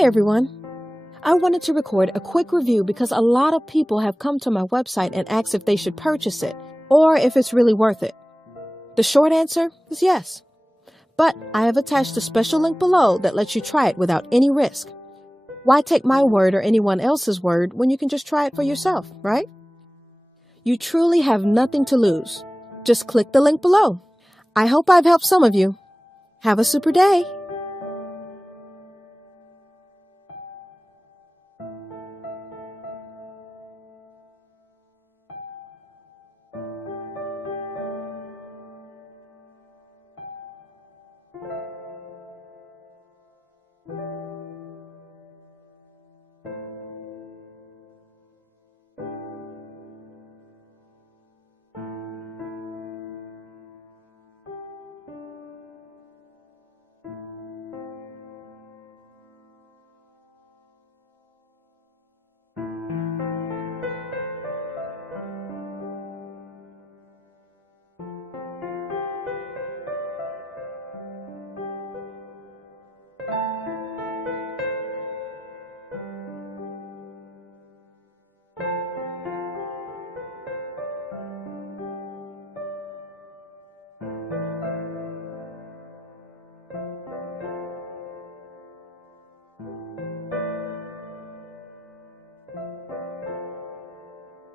Hi everyone. I wanted to record a quick review because a lot of people have come to my website and asked if they should purchase it or if it's really worth it. The short answer is yes. But I have attached a special link below that lets you try it without any risk. Why take my word or anyone else's word when you can just try it for yourself, right? You truly have nothing to lose. Just click the link below. I hope I've helped some of you. Have a super day.